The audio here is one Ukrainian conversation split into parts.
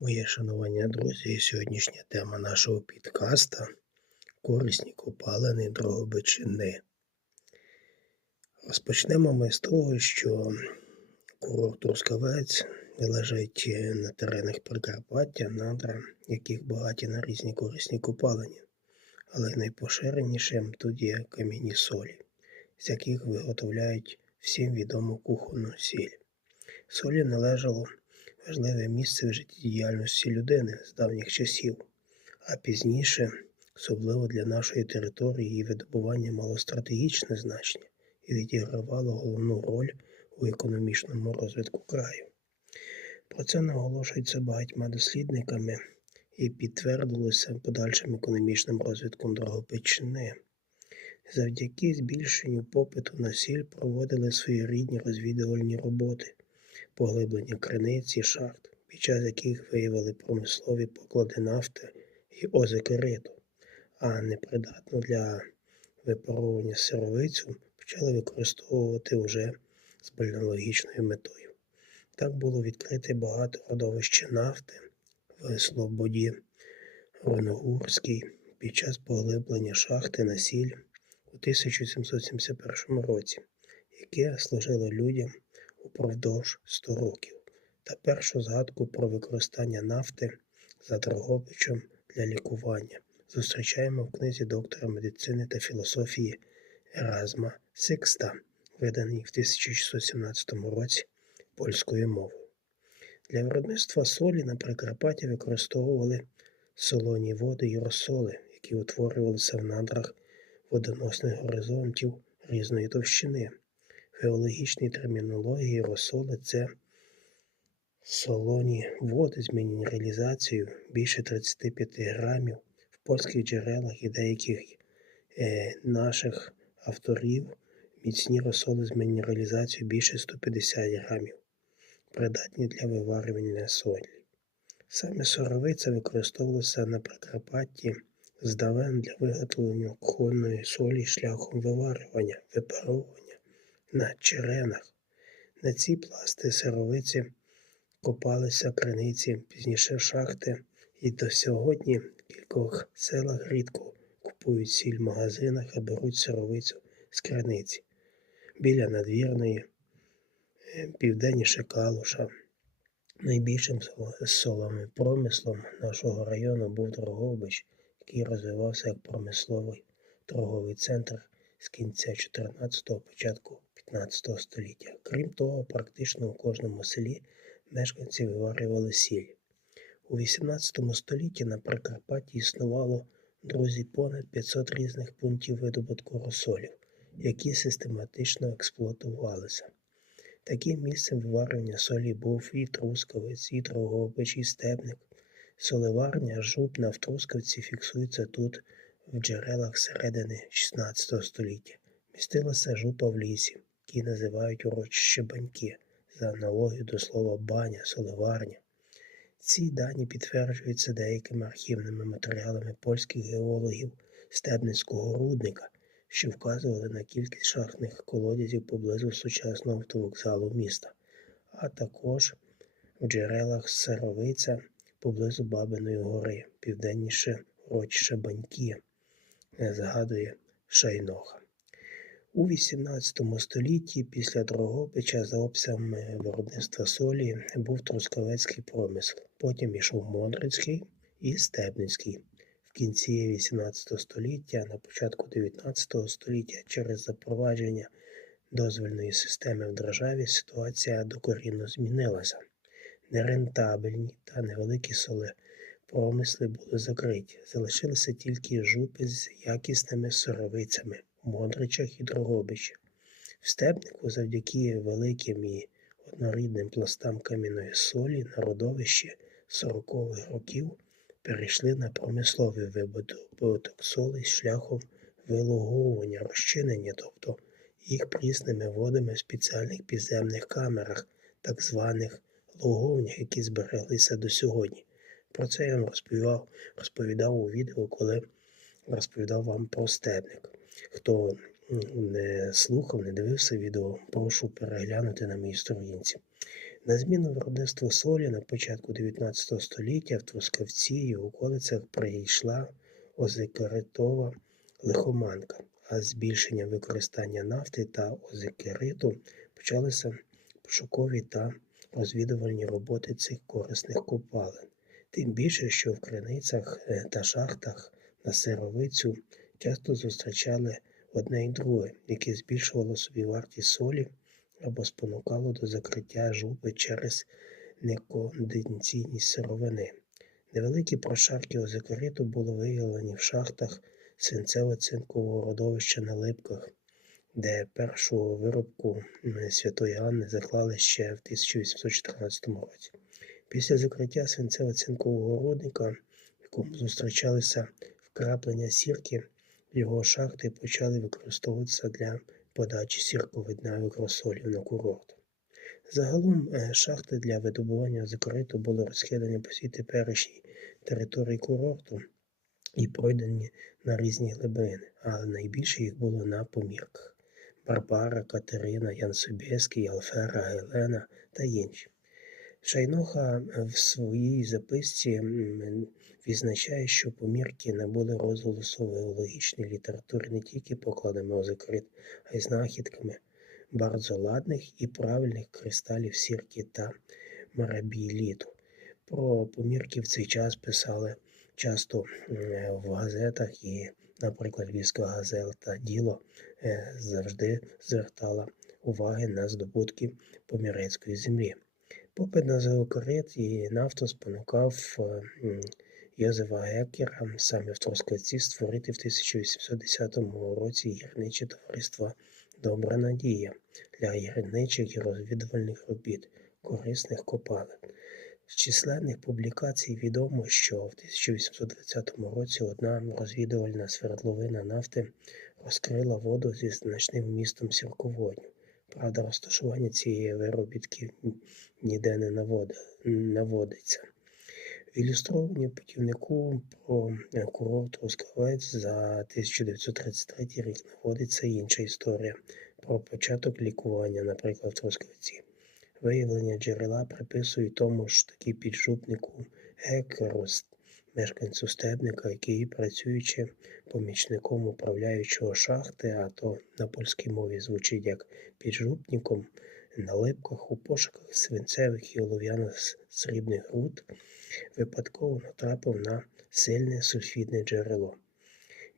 Моє шанування, друзі, сьогоднішня тема нашого підкаста корисні копалини Дрогобичини. Розпочнемо ми з того, що курорт Трускавець лежить на теренах Прикарпаття, надра, яких багаті на різні корисні копалини, але найпоширенішим тут є кам'яні солі, з яких виготовляють всім відому кухонну сіль. Солі належало важливе місце в життєдіяльності людини з давніх часів, а пізніше, особливо для нашої території, її видобування мало стратегічне значення і відігравало головну роль у економічному розвитку краю. Про це наголошується багатьма дослідниками і підтвердилося подальшим економічним розвитком Дрогобичини. Завдяки збільшенню попиту на сіль проводили свої рідні розвідувальні роботи поглиблення криниць і шахт, під час яких виявили промислові поклади нафти і озикериту, а непридатну для випаровування сировицю почали використовувати вже з бальнологічною метою. Так було відкрите багато родовища нафти в Слободі Руногурській під час поглиблення шахти на сіль у 1771 році, яке служило людям упродовж 100 років, та першу згадку про використання нафти за Дрогобичем для лікування зустрічаємо в книзі доктора медицини та філософії Еразма Сикста, виданій в 1617 році польською мовою. Для виробництва солі на Прикарпатті використовували солоні води і розсоли, які утворювалися в надрах водоносних горизонтів різної товщини. Геологічній термінології розсоли це солоні води з мінералізацією більше 35 грамів в польських джерелах і деяких е, наших авторів міцні розсоли з мінералізацією більше 150 грамів, придатні для виварювання солі. Саме соровиця використовувалася на Прикарпатті здавен для виготовлення кухонної солі шляхом виварювання, випаровування на черенах. На цій пласти сировиці копалися криниці, пізніше шахти, і до сьогодні в кількох селах рідко купують сіль в магазинах, а беруть сировицю з криниці. Біля надвірної, е, південніше Калуша. Найбільшим соловим промислом нашого району був Дрогобич, який розвивався як промисловий торговий центр з кінця 14-го, початку 15 століття. Крім того, практично у кожному селі мешканці виварювали сіль. У 18 столітті на Прикарпатті існувало друзі понад 500 різних пунктів видобутку розсолів, які систематично експлуатувалися. Таким місцем виварювання солі був і Трускавець, і Дрогобич, і Стебник. Соливарня жупна в Трускавці фіксується тут в джерелах середини 16 століття. Містилася жупа в лісі які називають урочище баньки за аналогію до слова баня, соливарня. Ці дані підтверджуються деякими архівними матеріалами польських геологів Стебницького рудника, що вказували на кількість шахтних колодязів поблизу сучасного автовокзалу міста, а також в джерелах Сировиця поблизу Бабиної гори, південніше урочище Баньки, згадує Шайноха. У XVIII столітті після Дрогобича за обсягами виробництва солі був Трускавецький промисел, потім ішов Модрицький і Стебницький. В кінці XVIII століття, на початку XIX століття, через запровадження дозвільної системи в державі ситуація докорінно змінилася. Нерентабельні та невеликі соли промисли були закриті, залишилися тільки жупи з якісними сировицями. Модричах і Дрогобичі. В степнику завдяки великим і однорідним пластам кам'яної солі на родовище 40-х років перейшли на промисловий вибуток соли шляхом вилуговування, розчинення, тобто їх прісними водами в спеціальних підземних камерах, так званих луговнях, які збереглися до сьогодні. Про це я вам розповідав, розповідав у відео, коли розповідав вам про стебник. Хто не слухав, не дивився відео, прошу переглянути на моїй сторінці. На зміну виробництву солі на початку 19 століття в Трускавці і околицях прийшла озикеритова лихоманка, а з збільшенням використання нафти та озикериту почалися пошукові та розвідувальні роботи цих корисних копалин. Тим більше, що в криницях е, та шахтах на сировицю часто зустрічали одне й друге, яке збільшувало собі вартість солі або спонукало до закриття жупи через неконденційність сировини. Невеликі прошарки озикериту були виявлені в шахтах свинцево-цинкового родовища на Липках, де першу виробку Святої Анни заклали ще в 1814 році. Після закриття свинцево-цинкового рудника, в якому зустрічалися вкраплення сірки, його шахти почали використовуватися для подачі сірковидневих розсолів на курорт. Загалом е, шахти для видобування закриту були розкидані по всій теперішній території курорту і пройдені на різні глибини, але найбільше їх було на помірках. Барбара, Катерина, Ян Собєський, Алфера, Гелена та інші. Шайноха е, в своїй записці відзначає, що помірки набули розголосу в геологічній літературі не тільки покладами озокрит, а й знахідками барзоладних і правильних кристалів сірки та марабіліту. Про помірки в цей час писали часто в газетах і, наприклад, Львівська газета Діло е, завжди звертала уваги на здобутки помірецької землі. Попит на зоокорит і нафту спонукав е, Йозефа Геккера саме в Трускавці створити в 1810 році гірниче товариство Добра Надія для гірничих і розвідувальних робіт корисних копалин. З численних публікацій відомо, що в 1820 році одна розвідувальна свердловина нафти розкрила воду зі значним вмістом сірководню. Правда, розташування цієї виробітки ніде не наводиться. В ілюстрованій путівнику про е, курорт Трускавець за 1933 рік наводиться інша історія про початок лікування, наприклад, в Трускавці. Виявлення джерела приписують тому ж таки піджупнику Гекеру, с- мешканцю стебника, який, працюючи помічником управляючого шахти, а то на польській мові звучить як піджупником, на липках у пошуках свинцевих і олов'яно-срібних руд, випадково натрапив на сильне сульфідне джерело.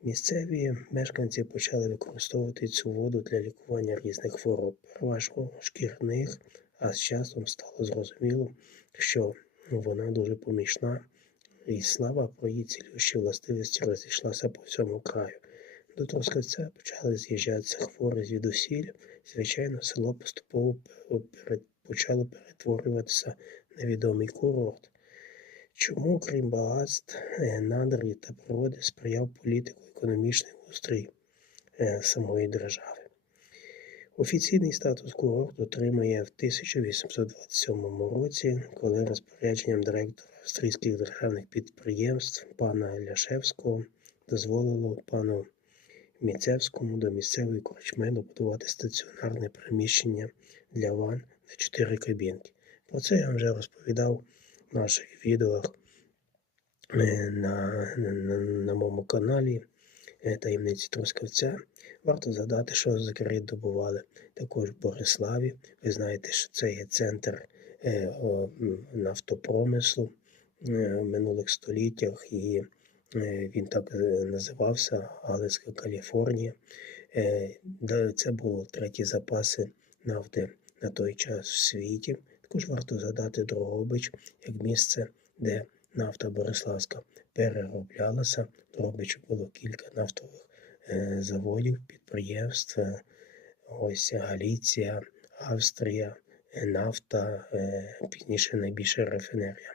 Місцеві мешканці почали використовувати цю воду для лікування різних хвороб, переважно шкірних, а з часом стало зрозуміло, що вона дуже помічна, і слава про її цілющі властивості розійшлася по всьому краю. До Трускавця почали з'їжджатися хворі звідусіль, звичайно, село поступово почало перетворюватися на відомий курорт. Чому, крім багатств, е, надр та природи, сприяв політико-економічний устрій е, самої держави? Офіційний статус курорту отримає в 1827 році, коли розпорядженням директора австрійських державних підприємств пана Ляшевського дозволило пану Міцевському до місцевої корчми добудувати стаціонарне приміщення для ван на чотири кабінки. Про це я вже розповідав в наших відео е, на, на, на, на моєму каналі Таємниці Трускавця. Варто згадати, що закрит добували також в Бориславі. Ви знаєте, що це є центр е, нафтопромислу е, в минулих століттях, і е, він так е, називався Галицька Каліфорнія. Е, Це були треті запаси нафти на той час в світі. Також варто згадати Дрогобич як місце, де нафта Бориславська перероблялася. В було кілька нафтових е, заводів, підприємств. Ось Галіція, Австрія, е, нафта, е, пізніше найбільша рафінерія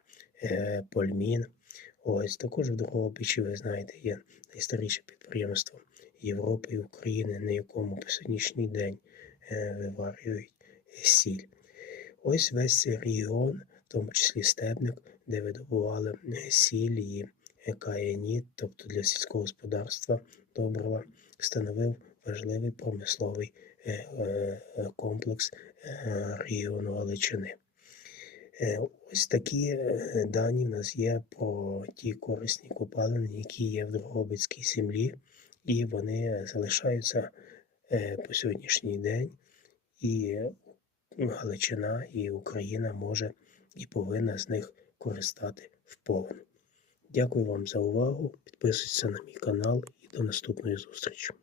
Польмін. Ось також в Дрогобичі, ви знаєте, є найстаріше підприємство Європи і України, на якому по сьогоднішній день виварюють сіль. Ось весь регіон, в тому числі стебник, де видобували сіль і е, каєніт, тобто для сільського господарства добрива, становив важливий промисловий е, е, е, комплекс е, регіону Галичини. Е, Ось такі е, дані в нас є про ті корисні копалини, які є в Дрогобицькій землі, і вони залишаються е, по сьогоднішній день. І Галичина і Україна може і повинна з них користати вповну. Дякую вам за увагу. Підписуйтесь на мій канал і до наступної зустрічі.